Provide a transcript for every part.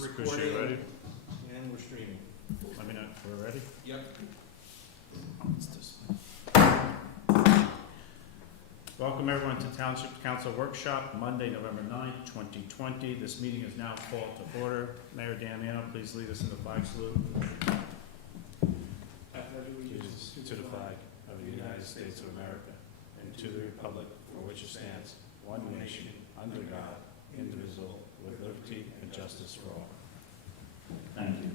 We're Appreciate it. recording Ready? and we're streaming. Let me know. We're ready? Yep. Welcome everyone to Township Council Workshop, Monday, November 9th, 2020. This meeting is now called to order. Mayor Damiano, please lead us in the flag salute. I pledge allegiance To the flag of the United States of America and to the republic for which it stands, one nation, under God, indivisible, with liberty and justice for all. Thank you.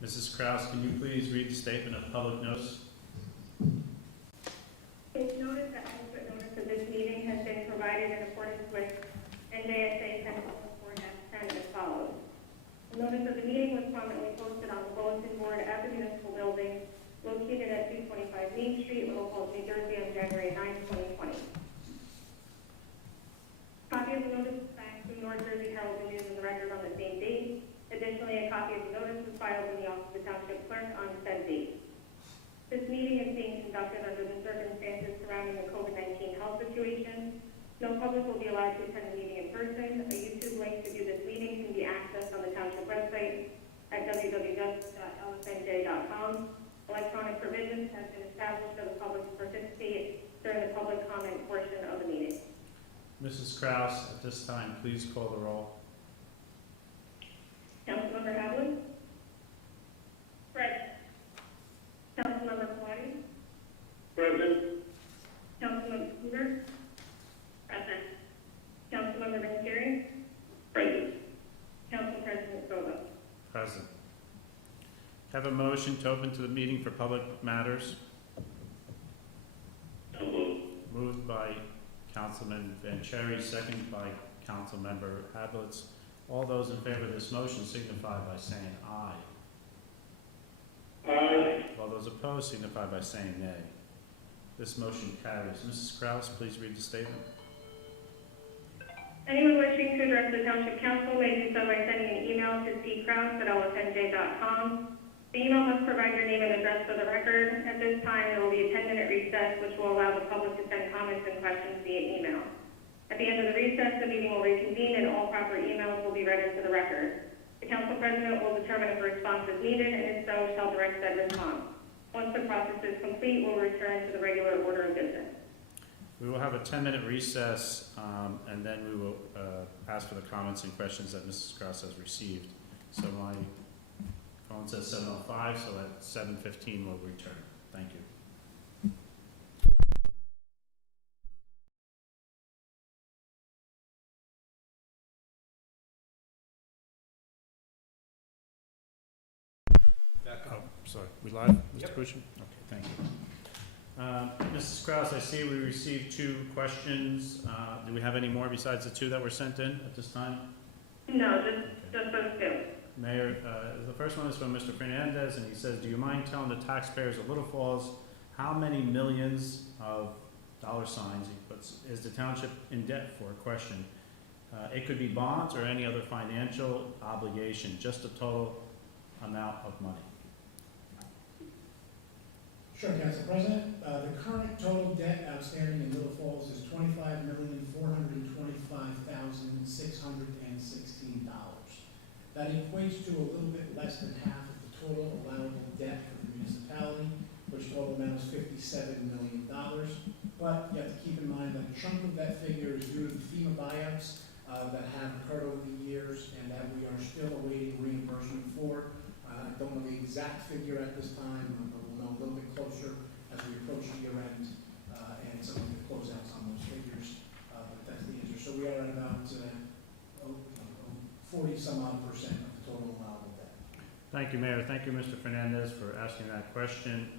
Mrs. Kraus, can you please read the statement of public notice? It's noted that adequate notice of this meeting has been provided in accordance with NJSA 10.4-10 as follows. The notice of the meeting was prominently posted on the bulletin board at the municipal building located at 225 Main Street, Little Falls, New Jersey on January 9, 2020. Copy of the notice was faxed to North Jersey Herald and News in the record on the same date. Additionally, a copy of the notice was filed in the office of the township clerk on said date. This meeting is being conducted under the circumstances surrounding the COVID-19 health situation. No public will be allowed to attend the meeting in person. A YouTube link to view this meeting can be accessed on the township website at www.lsnj.com. Electronic provisions have been established for the public to participate during the public comment portion of the meeting. Mrs. Kraus, at this time, please call the roll. Councilmember Havlin? Present. Councilmember Pilates? Present. Councilmember Hoover? Present. Councilmember Vanchery? Present. Council President Bogo? Present. Have a motion to open to the meeting for public matters. So moved. Moved by Councilman Vanchery, seconded by Councilmember Hablitz. All those in favor of this motion signify by saying aye. Aye. All those opposed signify by saying nay. This motion carries. Mrs. Kraus, please read the statement. Anyone wishing to address the Township Council may do so by sending an email to ckraus@lsnj.com. The email must provide your name and address for the record. At this time, there will be a 10-minute recess, which will allow the public to send comments and questions via email. At the end of the recess, the meeting will reconvene and all proper emails will be read into the record. The Council President will determine if a response is needed, and if so, shall direct said response. Once the process is complete, we'll return to the regular order of business. We will have a 10-minute recess, and then we will ask for the comments and questions that Mrs. Kraus has received. So my phone says 7:05, so at 7:15 we'll return. Thank you. Oh, sorry. We live, Mr. Yep. Cushing? Okay, thank you. Mrs. Kraus, I see we received 2 questions. Do we have any more besides the 2 that were sent in at this time? No, just those two. Mayor, the first one is from Mr. Fernandez, and he says, do you mind telling the taxpayers of Little Falls how many millions of dollar signs, he puts, is the township in debt for? Question. It could be bonds or any other financial obligation, just a total amount of money. Sure, Council President. The current total debt outstanding in Little Falls is $25,425,616. That equates to a little bit less than half of the total allowable debt for the municipality, which total amount is $57 million. But you have to keep in mind that a chunk of that figure is due to the FEMA buyouts that have occurred over the years and that we are still awaiting reimbursement for. I don't know the exact figure at this time, but we'll know a little bit closer as we approach year end and some of the closeouts on those figures. But that's the answer. So we are at about 40 some odd % of the total allowable debt. Thank you, Mayor. Thank you, Mr. Fernandez, for asking that question.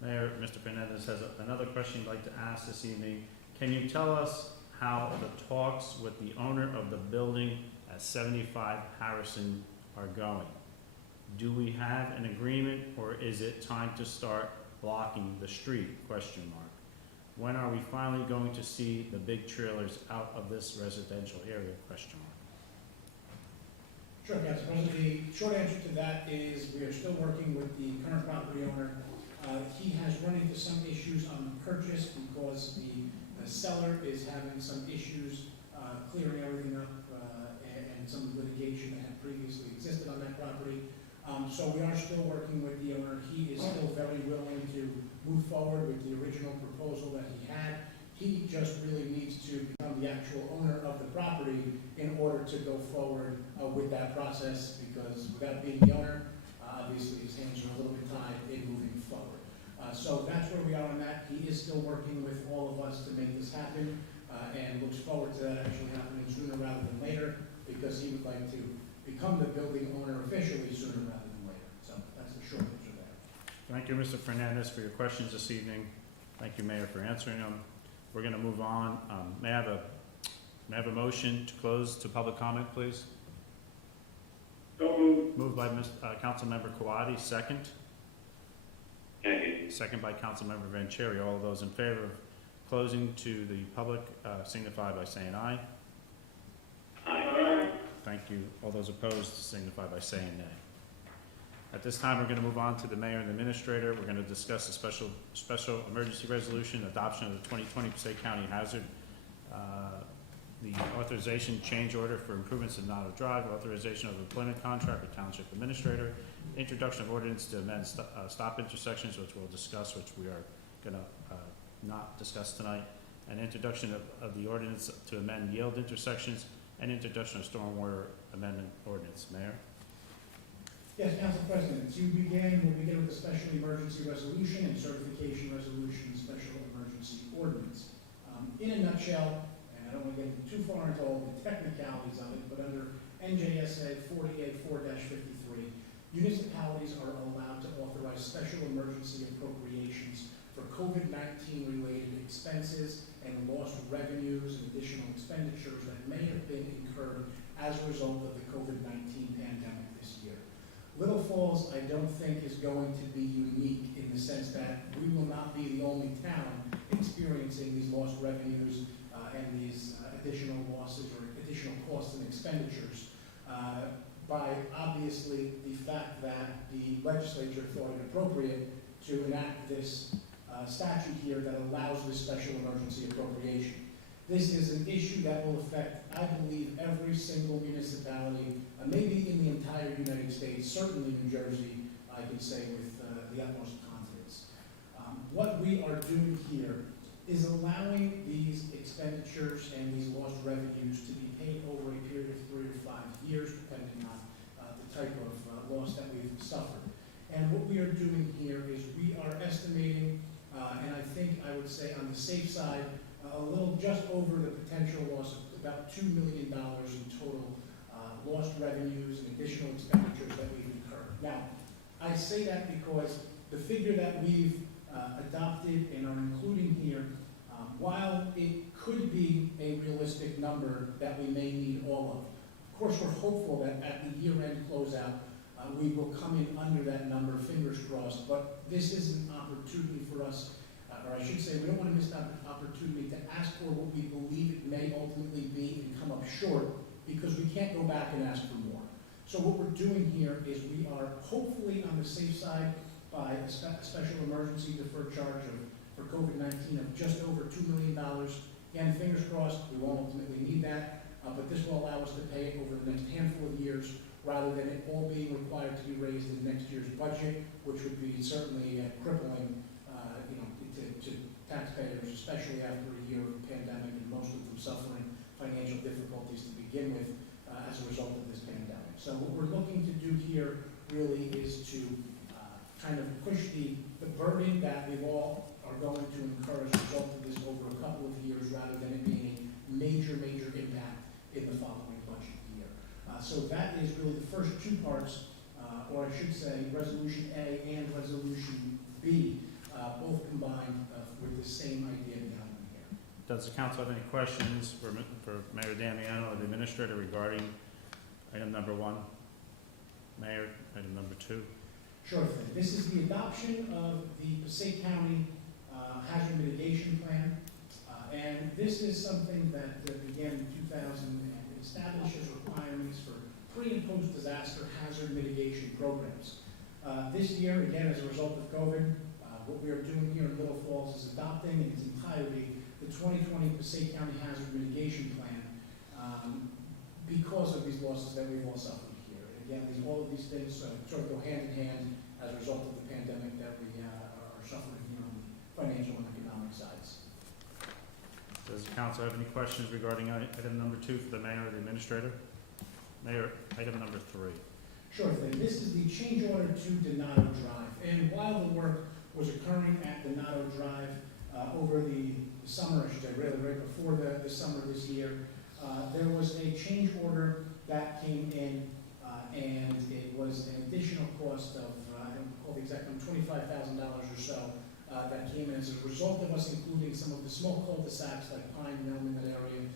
Mayor, Mr. Fernandez has another question he'd like to ask this evening. Can you tell us how the talks with the owner of the building at 75 Harrison are going? Do we have an agreement, or is it time to start blocking the street? Question mark. When are we finally going to see the big trailers out of this residential area? Question mark. Sure, Council President. The short answer to that is we are still working with the current property owner. He has run into some issues on the purchase because the seller is having some issues clearing everything up and some of the litigation that had previously existed on that property. So we are still working with the owner. He is still very willing to move forward with the original proposal that he had. He just really needs to become the actual owner of the property in order to go forward with that process, because without being the owner, obviously his hands are a little bit tied in moving forward. So that's where we are on that. He is still working with all of us to make this happen, and looks forward to that actually happening sooner rather than later, because he would like to become the building owner officially sooner rather than later. So that's the short answer there. Thank you, Mr. Fernandez, for your questions this evening. Thank you, Mayor, for answering them. We're going to move on. May I have a motion to close to public comment, please? So moved. Moved by Councilmember Kawadi, second. Second. Second by Councilmember Vanchery. All of those in favor of closing to the public signify by saying aye. Aye. Thank you. All those opposed signify by saying nay. At this time, we're going to move on to the mayor and the administrator. We're going to discuss a special emergency resolution, adoption of the 2020 Passaic County hazard, the authorization change order for improvements in Noddle Drive, authorization of employment contract with Township administrator, introduction of ordinance to amend stop intersections, which we'll discuss, which we are going to not discuss tonight, and introduction of the ordinance to amend yield intersections, and introduction of stormwater amendment ordinance. Mayor? Yes, Council President, we'll begin with the special emergency resolution and certification resolution, special emergency ordinance. In a nutshell, and I don't want to get too far into all the technicalities of it, but under NJSA 48-4-53, municipalities are allowed to authorize special emergency appropriations for COVID-19 related expenses and lost revenues and additional expenditures that may have been incurred as a result of the COVID-19 pandemic this year. Little Falls, I don't think, is going to be unique in the sense that we will not be the only town experiencing these lost revenues and these additional losses or additional costs and expenditures by obviously the fact that the legislature thought it appropriate to enact this statute here that allows this special emergency appropriation. This is an issue that will affect, I believe, every single municipality, maybe in the entire United States, certainly New Jersey, I can say with the utmost confidence. What we are doing here is allowing these expenditures and these lost revenues to be paid over a period of 3 to 5 years, depending on the type of loss that we've suffered. And what we are doing here is we are estimating, and I think I would say on the safe side, a little just over the potential loss of about $2 million in total lost revenues and additional expenditures that we've incurred. Now, I say that because the figure that we've adopted and are including here, while it could be a realistic number that we may need all of course we're hopeful that at the year-end closeout, we will come in under that number, fingers crossed, but this is an opportunity for us, or I should say, we don't want to miss that opportunity to ask for what we believe it may ultimately be and come up short, because we can't go back and ask for more. So what we're doing here is we are hopefully on the safe side by a special emergency deferred charge for COVID-19 of just over $2 million. Again, fingers crossed, we won't ultimately need that, but this will allow us to pay it over the next handful of years, rather than it all being required to be raised in next year's budget, which would be certainly crippling to taxpayers, especially after a year of pandemic and most of them suffering financial difficulties to begin with as a result of this pandemic. So what we're looking to do here really is to kind of push the burden that we all are going to incur as a result of this over a couple of years, rather than it being a major impact in the following budget year. So that is really the first two parts, or I should say Resolution A and Resolution B, both combined with the same idea behind them here. Does the council have any questions for Mayor Damiano or the administrator regarding item number 1? Mayor, item number 2. Sure thing. This is the adoption of the Passaic County Hazard Mitigation Plan, and this is something that began in 2000 and establishes requirements for pre- and post-disaster hazard mitigation programs. This year, again, as a result of COVID, what we are doing here in Little Falls is adopting in its entirety the 2020 Passaic County Hazard Mitigation Plan. because of these losses that we've all suffered here. And again, all of these things sort of go hand in hand as a result of the pandemic that we are suffering here on the financial and economic sides. Does the council have any questions regarding item number 2 for the mayor or the administrator? Mayor, item number 3. Sure thing. This is the change order to Donato Drive. And while the work was occurring at Donato Drive over the summer, I should say, really right before the summer this year, there was a change order that came in, and it was an additional cost of, I don't recall the exact number, $25,000 or so, that came in as a result of us including some of the small cul-de-sacs like Pine and Elm in that area,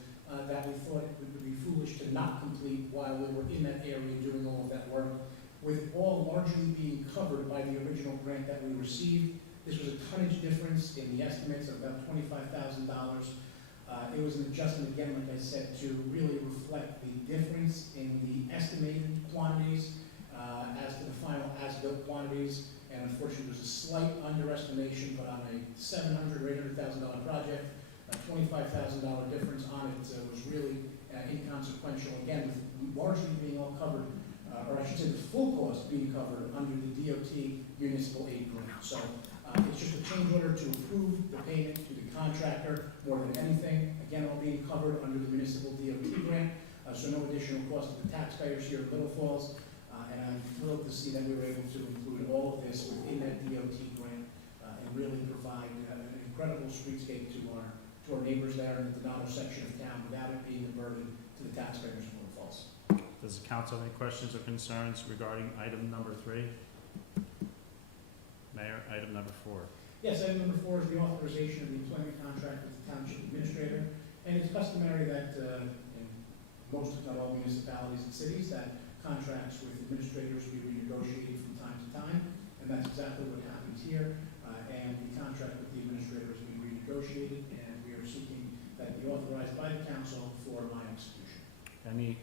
that we thought it would be foolish to not complete while we were in that area doing all of that work, with all largely being covered by the original grant that we received. This was a tonnage difference in the estimates of about $25,000. It was an adjustment, again, like I said, to really reflect the difference in the estimated quantities as to the final as-built quantities. And unfortunately, there was a slight underestimation, but on a $700,000 or $800,000 project, a $25,000 difference on it was really inconsequential. Again, with largely being all covered, or I should say the full cost being covered under the DOT municipal aid grant. So it's just a change order to approve the payment to the contractor more than anything. Again, all being covered under the municipal DOT grant, so no additional cost to the taxpayers here at Little Falls. And I'm thrilled to see that we were able to include all of this within that DOT grant and really provide an incredible streetscape to our neighbors there in the Donato section of town without it being a burden to the taxpayers of Little Falls. Does the council have any questions or concerns regarding item number 3? Mayor, item number 4. Yes, item number 4 is the authorization of the employment contract with the township administrator. And it's customary that in most, if not all, municipalities and cities, that contracts with administrators be renegotiated from time to time. And that's exactly what happens here. And the contract with the administrator is being renegotiated, and we are seeking that it be authorized by the council for my execution. Any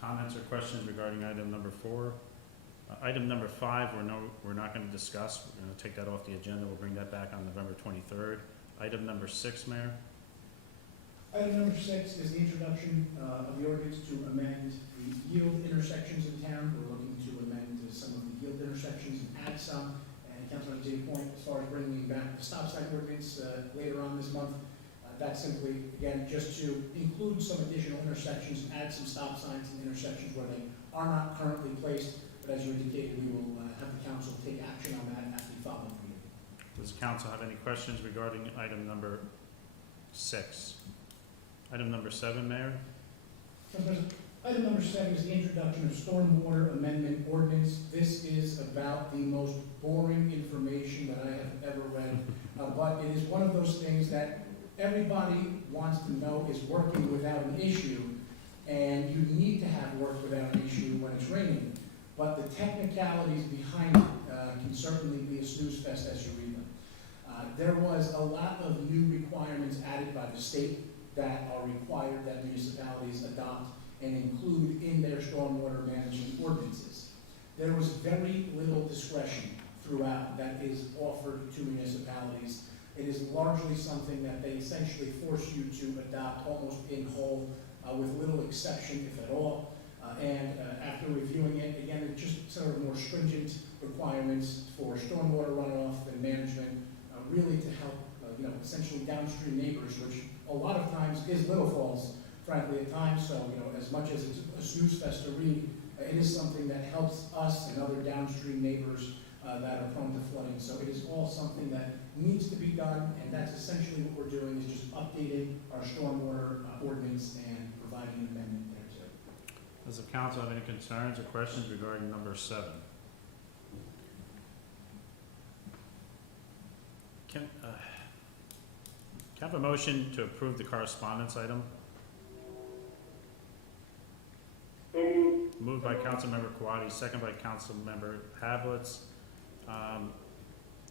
comments or questions regarding item number 4? Item number 5, we're not going to discuss. We're going to take that off the agenda. We'll bring that back on November 23rd. Item number 6, Mayor. Item number 6 is the introduction of the ordinance to amend the yield intersections in town. We're looking to amend some of the yield intersections and add some. And Councilman Dave Point, as far as bringing back the stop sign ordinance later on this month, that's simply, again, just to include some additional intersections, add some stop signs and intersections where they are not currently placed. But as you indicated, we will have the council take action on that at the following meeting. Does the council have any questions regarding item number 6? Item number 7, Mayor. Item number 7 is the introduction of stormwater amendment ordinance. This is about the most boring information that I have ever read, but it is one of those things that everybody wants to know is working without an issue, and you need to have work without an issue when it's raining. But the technicalities behind it can certainly be a snooze fest as you read them. There was a lot of new requirements added by the state that are required that municipalities adopt and include in their stormwater management ordinances. There was very little discretion throughout that is offered to municipalities. It is largely something that they essentially force you to adopt almost in whole, with little exception, if at all. After reviewing it, again, it's just sort of more stringent requirements for stormwater runoff and management, really to help, essentially downstream neighbors, which a lot of times is Little Falls, frankly, at times. So, as much as it's a snooze fest to read, it is something that helps us and other downstream neighbors that are prone to flooding. So it is all something that needs to be done, and that's essentially what we're doing, is just updating our stormwater ordinance and providing an amendment there too. Does the council have any concerns or questions regarding number 7? Can I have a motion to approve the correspondence item? So moved. Moved by Councilmember Kawadi, second by Councilmember Hablitz.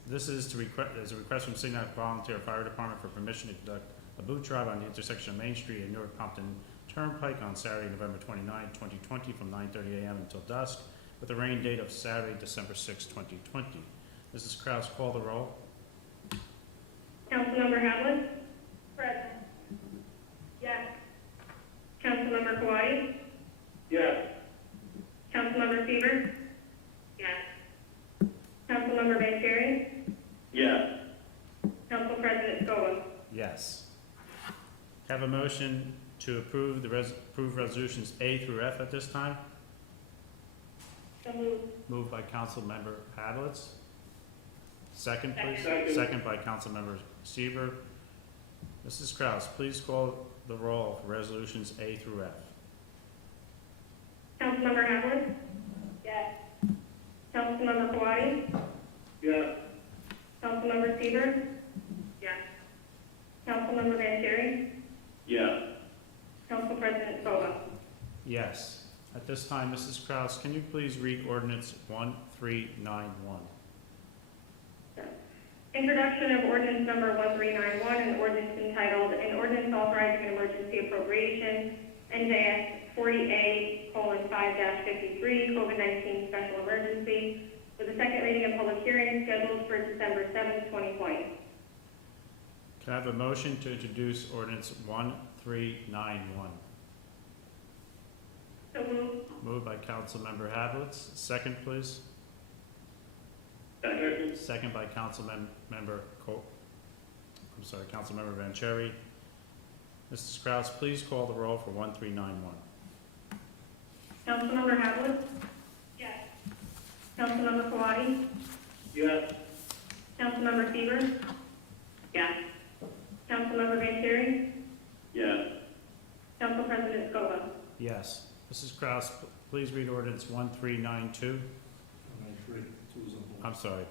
This is a request from Signac Volunteer Fire Department for permission to conduct a boot drive on the intersection of Main Street and Newark Compton Turnpike on Saturday, November 29, 2020, from 9:30 a.m. until dusk, with a rain date of Saturday, December 6, 2020. Mrs. Kraus, call the roll. Councilmember Havlet? Present. Yes. Councilmember Kawadi? Seaver? Yes. Councilmember Vanchery? Yes. Council President Scoba? Yes. Have a motion to approve approve resolutions A through F at this time? So moved. Moved by Councilmember Hadlitz. Second, please. Second. Second by Councilmember Seaver. Mrs. Kraus, please call the roll for resolutions A through F. Councilmember Havlet? Yes. Councilmember Kawadi? Yes. Councilmember Seaver? Yes. Councilmember Vanchery? Yes. Council President Scoba? Yes. At this time, Mrs. Kraus, can you please read ordinance 1391? Introduction of ordinance number 1391, an ordinance entitled, an ordinance authorizing an emergency appropriation, NJS 40A:5-53, COVID-19 special emergency, with a second reading and public hearing scheduled for December 7th, 2020. Can I have a motion to introduce ordinance 1391? So moved. Moved by Councilmember Hadlitz. Second, please. Second. Second by Councilmember Councilmember Vanchery. Mrs. Kraus, please call the roll for 1391. Councilmember Havlet? Yes. Councilmember Kawadi? Yes. Councilmember Seaver? Yes. Councilmember Vanchery? Yes. Council President Scoba? Yes. Mrs. Kraus, please read ordinance 1392. I'm sorry.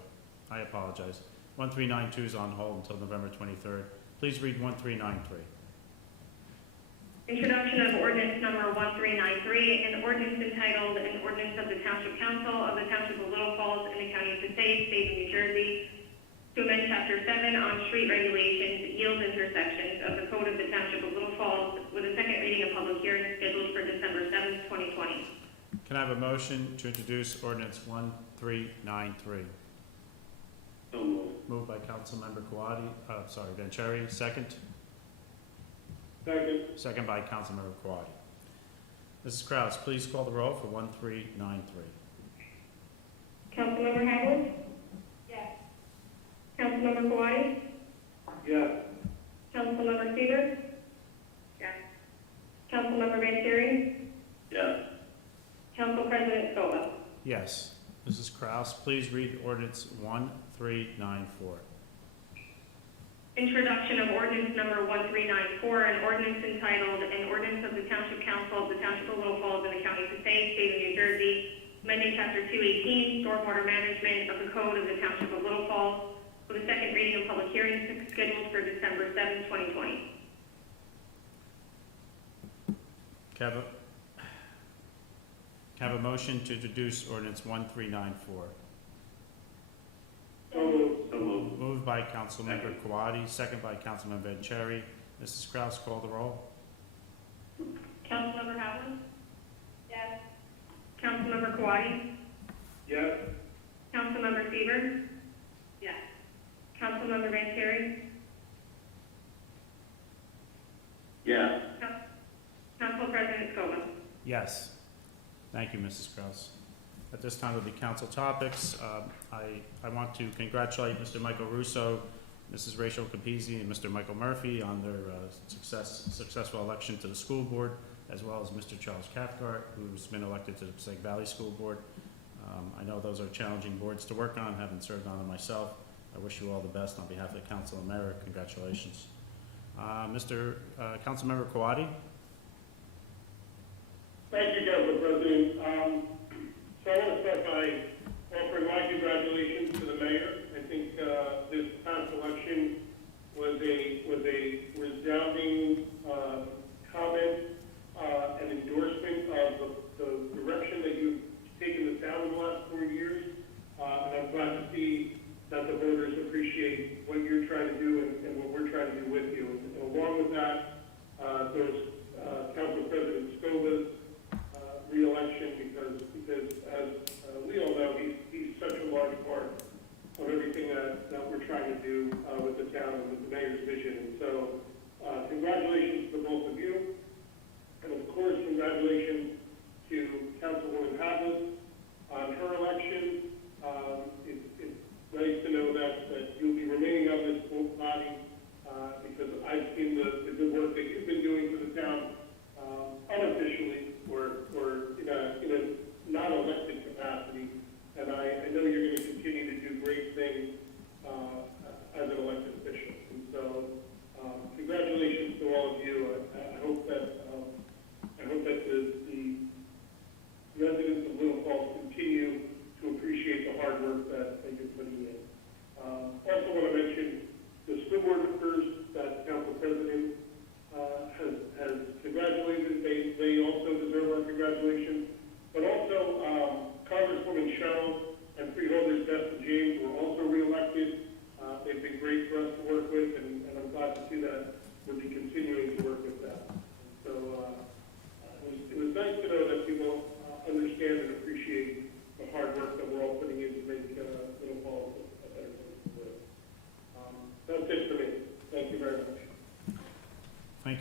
I apologize. 1392 is on hold until November 23rd. Please read 1393. Introduction of ordinance number 1393, an ordinance entitled, an ordinance of the Township Council of the Township of Little Falls in the County of Passaic, State of New Jersey, to amend Chapter 7 on street regulations, yield intersections of the Code of the Township of Little Falls, with a second reading and public hearing scheduled for December 7th, 2020. Can I have a motion to introduce ordinance 1393? So moved. Moved by Councilmember Vanchery. Second. Second. Second by Councilmember Kawadi. Mrs. Kraus, please call the roll for 1393. Councilmember Havlet? Yes. Councilmember Kawadi? Yes. Councilmember Seaver? Yes. Councilmember Vanchery? Yes. Council President Scoba? Yes. Mrs. Kraus, please read ordinance 1394. Introduction of ordinance number 1394, an ordinance entitled, an ordinance of the Township Council of the Township of Little Falls in the County of Passaic, State of New Jersey, amending Chapter 218, Stormwater Management of the Code of the Township of Little Falls, with a second reading and public hearing scheduled for December 7th, 2020. Can I have a motion to introduce ordinance 1394? So moved. So moved. Moved by Councilmember Kawadi, second by Councilmember Vanchery. Mrs. Kraus, call the roll. Councilmember Havlet? Yes. Councilmember Kawadi? Yes. Councilmember Seaver? Yes. Councilmember Vanchery? Yes. Council President Scoba? Yes. Thank you, Mrs. Kraus. At this time will be council topics. I want to congratulate Mr. Michael Russo, Mrs. Rachel Capizzi, and Mr. Michael Murphy on their successful election to the school board, as well as Mr. Charles Cathcart, who's been elected to the Passaic Valley School Board. I know those are challenging boards to work on, having served on them myself. I wish you all the best on behalf of the council and mayor. Congratulations. Councilmember Kawadi? Thank you, Council President. So I want to start by offering my congratulations to the mayor. I think this past election was a resounding comment and endorsement of the direction that you've taken the town in the last 4 years. And I'm glad to see that the voters appreciate what you're trying to do and what we're trying to do with you. And along with that, there's Council President Scoba's re-election, because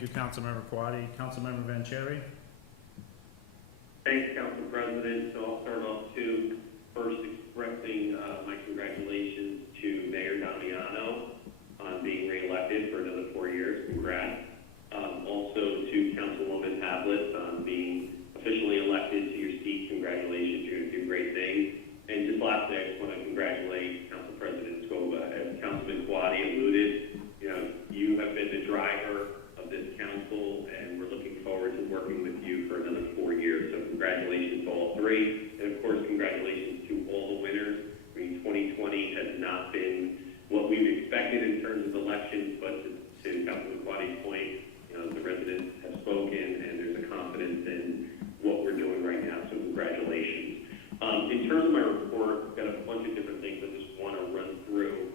Thank you, Councilmember Quaddi. Councilmember Vanchery? Thanks, Council President. So I'll start off too, first expressing my congratulations to Mayor Damiano on being reelected for another 4 years. Congrats. Also to Councilwoman Havlet on being officially elected to your seat. Congratulations. You're going to do great things. And just lastly, I just want to congratulate Council President Scoba. As Councilman Quaddi alluded, you have been the driver of this council, and we're looking forward to working with you for another 4 years. So congratulations to all three, and of course, congratulations to all the winners. I mean, 2020 has not been what we've expected in terms of elections, but to Councilman Quaddi's point, the residents have spoken, and there's a confidence in what we're doing right now. So congratulations. In terms of my report, I've got a bunch of different things I just want to run through.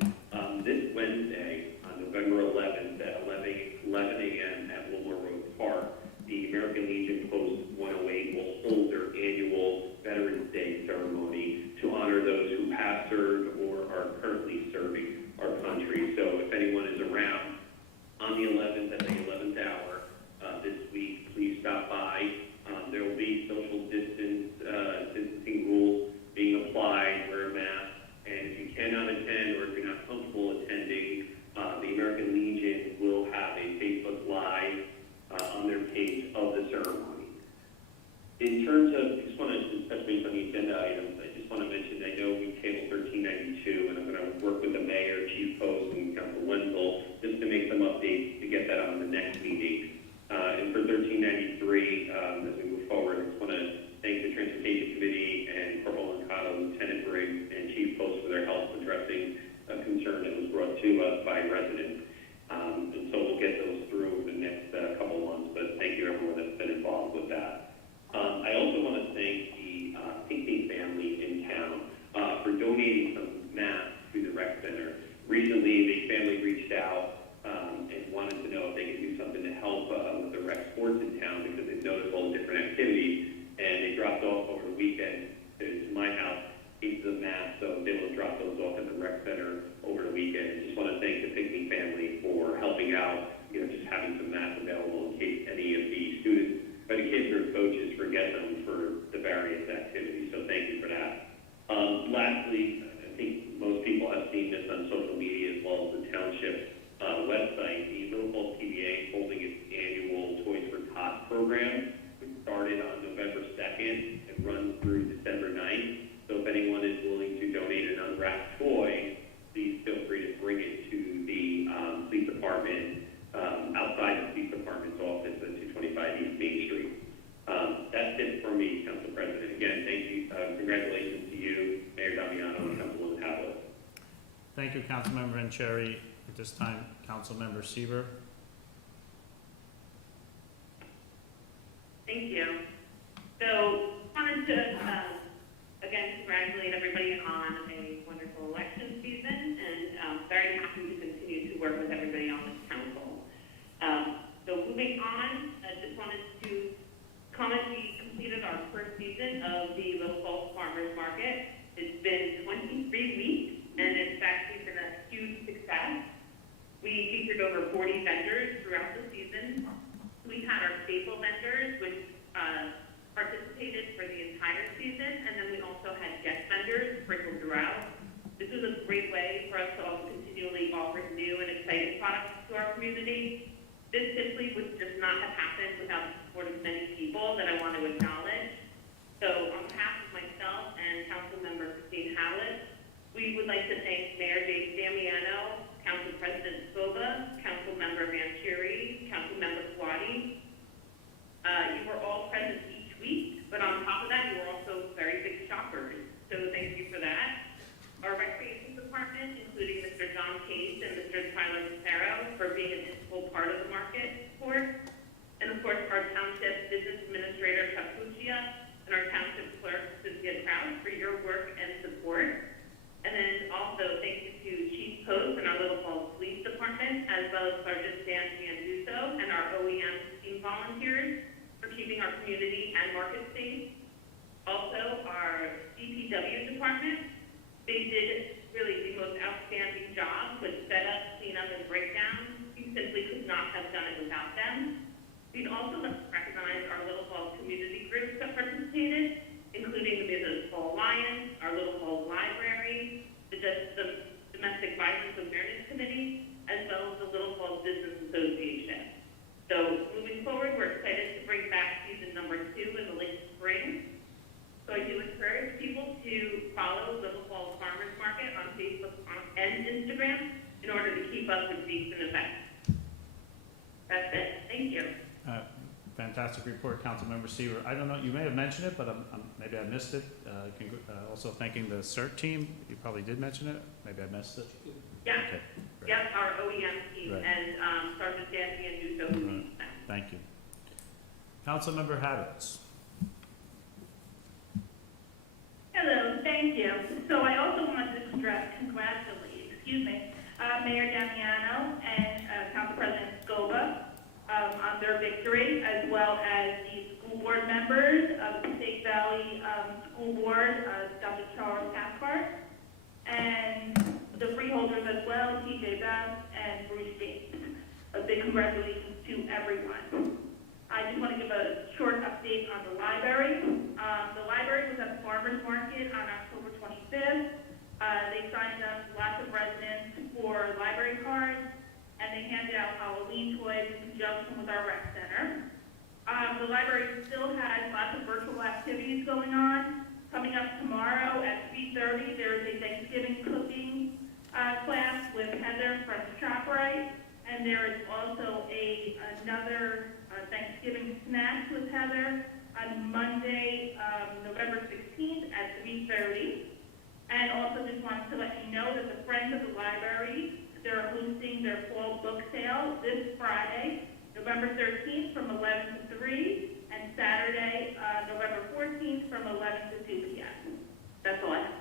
This Wednesday, on November 11th at 11 a.m. at Wilmore Road Park, the American Legion Post 108 will hold their annual Veterans Day ceremony to honor those who have served or are currently serving our country. So if anyone is around on the 11th at the 11th hour this week, please stop by. There will be social distancing rules being applied, wear a mask, and if you cannot attend or if you're not comfortable attending, the American Legion will have a Facebook Live on their page of the ceremony. In terms of, I just want to touch base on the agenda items. I just want to mention, I know we tabled 1392, and I'm going to work with the mayor, Chief Post, and Council Wenzel just to make some updates to get that on the next meeting. And for 1393, as we move forward, I just want to thank the Transportation Committee and Corporal Lancado, Lieutenant Briggs, and Chief Post for their help addressing a concern that was brought to us by residents. And so we'll get those through over the next couple of months, but thank you everyone that's been involved with that. I also want to thank the Pinckney family in town for donating some masks to the rec center. Recently, the family reached out and wanted to know if they could do something to help with the rec sports in town because they've noticed all the different activities, and they dropped off over the weekend to my house pieces of masks, so they will drop those off at the rec center over the weekend. Just want to thank the Pinckney family for helping out, just having some masks available in case any of the students, or the kids or coaches forget them for the various activities. So thank you for that. Lastly, I think most people have seen this on social media as well as the Township website. The Little Falls PBA is holding its annual Toys for Tots program. We started on November 2nd and runs through December 9th. So if anyone is willing to donate an unwrapped toy, please feel free to bring it to the police department, outside the police department's office at 225 East Main Street. That's it for me, Council President. Again, thank you. Congratulations to you, Mayor Damiano, and Councilwoman Havlet. Thank you, Councilmember Vanchery. At this time, Councilmember Seaver. Thank you. So, wanted to again congratulate everybody on a wonderful election season, and very happy to continue to work with everybody on this council. So moving on, I just wanted to comment we completed our first season of the Little Falls Farmers Market. It's been 23 weeks, and it's actually been a huge success. We featured over 40 vendors throughout the season. We had our staple vendors, which participated for the entire season, and then we also had guest vendors sprinkled throughout. This was a great way for us to also continually offer new and exciting products to our community. This simply would just not have happened without the support of many people that I want to acknowledge. So on behalf of myself and Councilmember Christine Howlett, we would like to thank Mayor Dave Damiano, Council President Scoba, Councilmember Vanchery, Councilmember Quaddi. You were all present each week, but on top of that, you were also very big shoppers. So thank you for that. Our recreation department, including Mr. John Case and Mr. Tyler Lucero, for being an integral part of the market support. And of course, our Township Business Administrator, Chuck Puccia, and our Township Clerk, Cynthia Krause, for your work and support. And then also thank you to Chief Post and our Little Falls Police Department, as well as Sergeant Dan Gianduso and our OEM team volunteers for keeping our community and market safe. Also, our DPW department, they did really the most outstanding job with setup, cleanup, and breakdown. We simply could not have done it without them. We'd also like to recognize our Little Falls community groups that participated, including the Municipal Alliance, our Little Falls Library, the Domestic Violence Awareness Committee, as well as the Little Falls Business Association. So moving forward, we're excited to bring back season number 2 in the late spring. So I do encourage people to follow Little Falls Farmers Market on Facebook and Instagram in order to keep up with recent events. That's it. Thank you. Fantastic report, Councilmember Seaver. I don't know, you may have mentioned it, but maybe I missed it. Also thanking the CERT team. You probably did mention it. Maybe I missed it. Yeah. Okay, great. Yep, our OEM team Right. and Sergeant Dancy and Nuso who leads them. Thank you. Councilmember Haddix. Hello, thank you. So I also want to congratulate, Mayor Damiano and Council President Scoba on their victory, as well as the school board members of the State Valley School Board, Dr. Charles Cathcart, and the freeholders as well, TJ Bass and Bruce James. A big congratulations to everyone. I just want to give a short update on the library. The library was at the Farmers Market on October 25th. They signed up lots of residents for library cards, and they handed out Halloween toys in conjunction with our rec center. The library still has lots of virtual activities going on. Coming up tomorrow at 3:30, there is a Thanksgiving cooking class with Heather from ShopRite, and there is also another Thanksgiving snacks with Heather on Monday, November 16th at 3:30. And also just wanted to let you know that the Friends of the Library, they're hosting their fall book sale this Friday, November 13th from 11 to 3, and Saturday, November 14th from 11 to 2 p.m. That's all I have.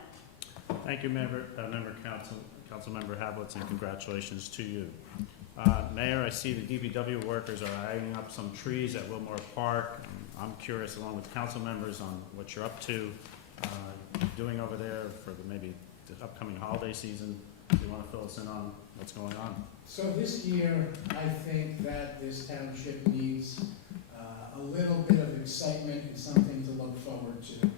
Thank you, Councilmember Hablitz, and congratulations to you. Mayor, I see the DPW workers are eyeing up some trees at Wilmore Park. I'm curious, along with council members, on what you're up to, doing over there for maybe the upcoming holiday season. Do you want to fill us in on what's going on? So this year, I think that this township needs a little bit of excitement and something to look forward to,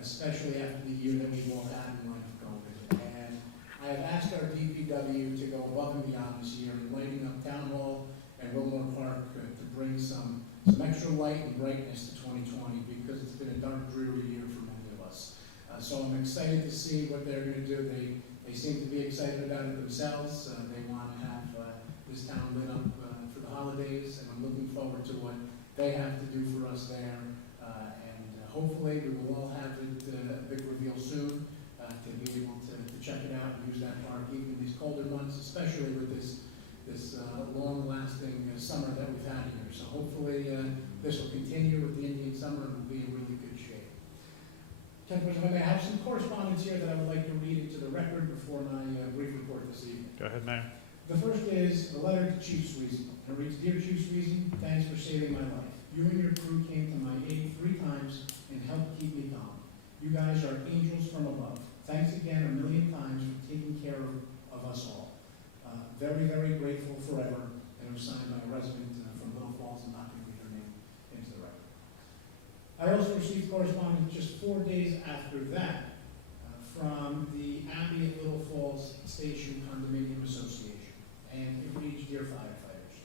especially after the year that we've all had in light of COVID. And I have asked our DPW to go above and beyond this year in lighting up Town Hall and Wilmore Park to bring some extra light and brightness to 2020, because it's been a dark, dreary year for many of us. So I'm excited to see what they're going to do. They seem to be excited about it themselves. They want to have this town lit up for the holidays, and I'm looking forward to what they have to do for us there. And hopefully we will all have it, a big reveal soon, to be able to check it out and use that park even in these colder months, especially with this long-lasting summer that we've had here. So hopefully this will continue with the Indian summer and will be in really good shape. I have some correspondence here that I would like to read into the record before my brief report this evening. Go ahead, Mayor. The first is a letter to Chief Sweezy. It reads, Dear Chief Sweezy, thanks for saving my life. You and your crew came to my aid 3 times and helped keep me calm. You guys are angels from above. Thanks again a million times for taking care of us all. Very, very grateful forever. And it was signed by a resident from Little Falls. I'm not going to read her name into the record. I also received correspondence just 4 days after that from the Abbey at Little Falls Station Condominium Association. And it reads, Dear firefighters,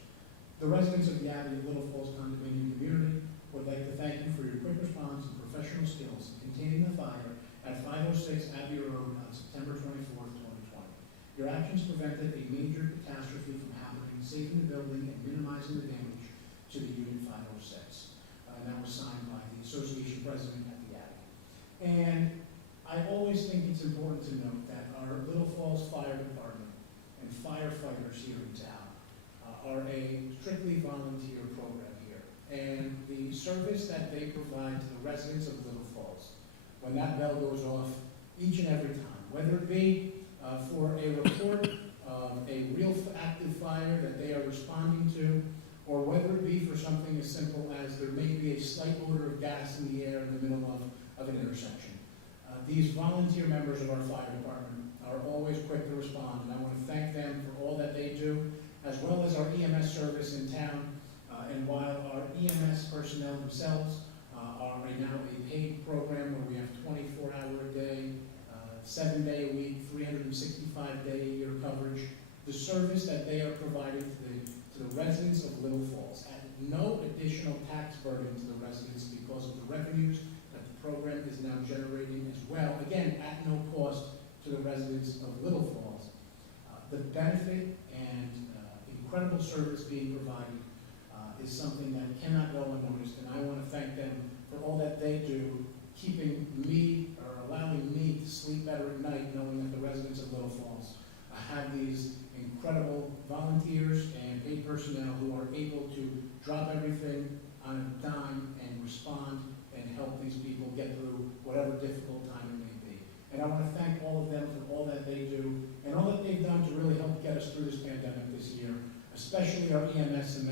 the residents of the Abbey at Little Falls Condominium community would like to thank you for your quick response and professional skills in containing the fire at 506 Abbey Road on September 24th, 2020. Your actions prevented a major catastrophe from happening, saving the building and minimizing the damage to the Unit 506. And that was signed by the association president at the Abbey. And I always think it's important to note that our Little Falls Fire Department and firefighters here in town are a strictly volunteer program here. And the service that they provide to the residents of Little Falls, when that bell goes off each and every time, whether it be for a report of a real active fire that they are responding to, or whether it be for something as simple as there may be a slight odor of gas in the air in the middle of an intersection. These volunteer members of our fire department are always quick to respond, and I want to thank them for all that they do, as well as our EMS service in town. And while our EMS personnel themselves are right now a paid program where we have 24-hour-a-day, 7-day-a-week, 365-day-a-year coverage, the service that they are providing to the residents of Little Falls at no additional tax burden to the residents because of the revenues that the program is now generating as well, again, at no cost to the residents of Little Falls. The benefit and incredible service being provided is something that cannot go unnoticed, and I want to thank them for all that they do, keeping me or allowing me to sleep better at night, knowing that the residents of Little Falls have these incredible volunteers and paid personnel who are able to drop everything on a dime and respond and help these people get through whatever difficult time it may be. And I want to thank all of them for all that they do and all that they've done to really help get us through this pandemic this year, especially our EMS in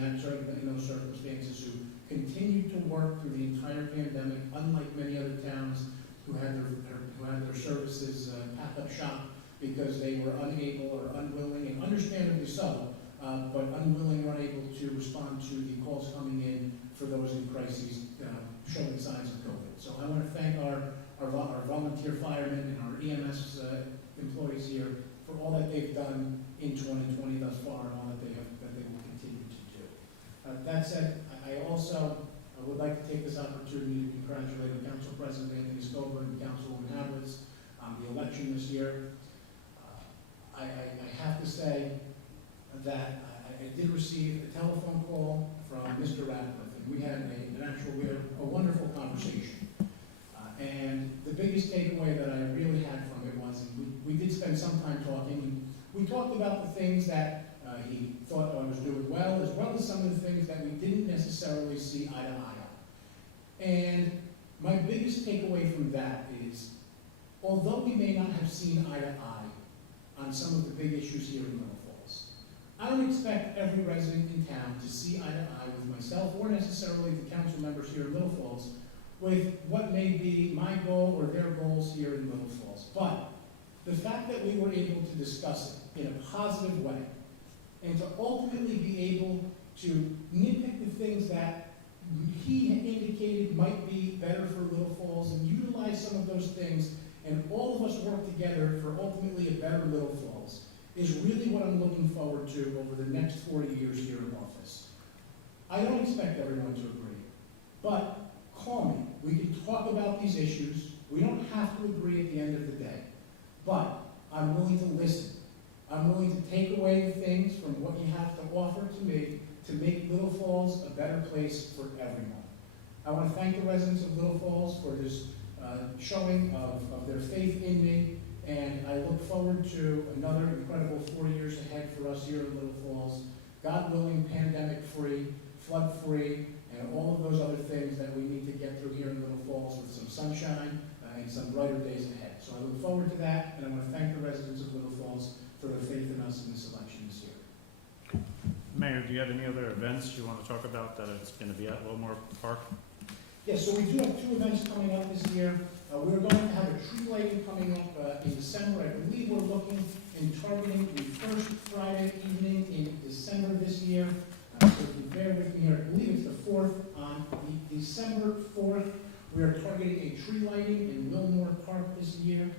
those circumstances who continued to work through the entire pandemic, unlike many other towns who had their services pack up shop because they were unable or unwilling, and understandably so, but unwilling or unable to respond to the calls coming in for those in crises showing signs of COVID. So I want to thank our volunteer firemen and our EMS employees here for all that they've done in 2020 thus far and all that they will continue to do. That said, I also would like to take this opportunity to congratulate the Council President Anthony Scoba and Councilwoman Hablitz on the election this year. I have to say that I did receive a telephone call from Mr. Radcliffe, and we had a wonderful conversation. And the biggest takeaway that I really had from it was, and we did spend some time talking, we talked about the things that he thought I was doing well as some of the things that we didn't necessarily see eye to eye on. And my biggest takeaway from that is, although we may not have seen eye to eye on some of the big issues here in Little Falls, I don't expect every resident in town to see eye to eye with myself or necessarily the council members here in Little Falls with what may be my goal or their goals here in Little Falls. But the fact that we were able to discuss it in a positive way and to ultimately be able to nitpick the things that he indicated might be better for Little Falls and utilize some of those things, and all of us work together for ultimately a better Little Falls, is really what I'm looking forward to over the next 40 years here in office. I don't expect everyone to agree, but call me. We can talk about these issues. We don't have to agree at the end of the day, but I'm willing to listen. I'm willing to take away the things from what you have to offer to me to make Little Falls a better place for everyone. I want to thank the residents of Little Falls for this showing of their faith in me, and I look forward to another incredible 4 years ahead for us here in Little Falls, God willing, pandemic-free, flood-free, and all of those other things that we need to get through here in Little Falls with some sunshine and some brighter days ahead. So I look forward to that, and I want to thank the residents of Little Falls for their faith in us in this election this year. Mayor, do you have any other events you want to talk about that it's going to be at Wilmore Park? Yes, so we do have 2 events coming up this year. We're going to have a tree lighting coming up in December. I believe we're looking and targeting the first Friday evening in December this year. So if you bear with me here, I believe it's the 4th. On the December 4th, we are targeting a tree lighting in Wilmore Park this year.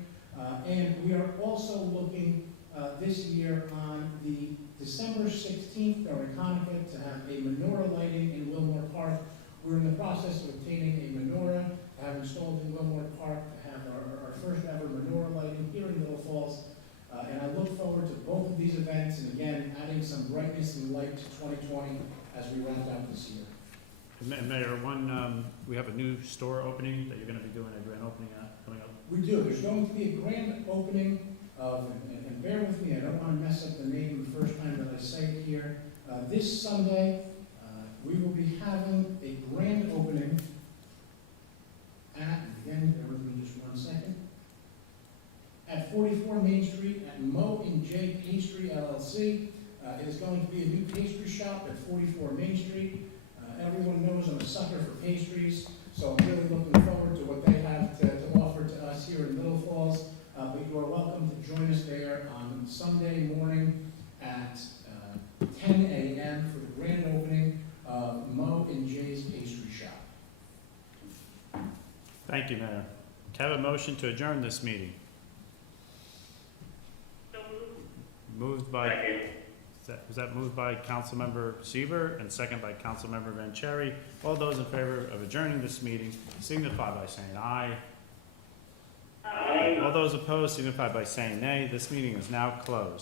And we are also looking this year on the December 16th during Hanukkah to have a menorah lighting in Wilmore Park. We're in the process of obtaining a menorah to have installed in Wilmore Park to have our first ever menorah lighting here in Little Falls. And I look forward to both of these events and again adding some brightness and light to 2020 as we round out this year. Mayor, we have a new store opening that you're going to be doing a grand opening at coming up. We do. There's going to be a grand opening of, and bear with me, I don't want to mess up the name the first time that I say it here. This Sunday, we will be having a grand opening at, again, bear with me just 1 second, at 44 Main Street at Mo and J Pastry LLC. It is going to be a new pastry shop at 44 Main Street. Everyone knows I'm a sucker for pastries, so I'm really looking forward to what they have to offer to us here in Little Falls. But you are welcome to join us there on Sunday morning at 10 a.m. for the grand opening of Cook and Jay's Pastry Shop. Thank you, Mayor. Can I have a motion to adjourn this meeting? So moved. Moved by, Second. was that moved by Councilmember Seaver and second by Councilmember Vanchery? All those in favor of adjourning this meeting signify by saying aye. Aye. All those opposed signify by saying nay. This meeting is now closed.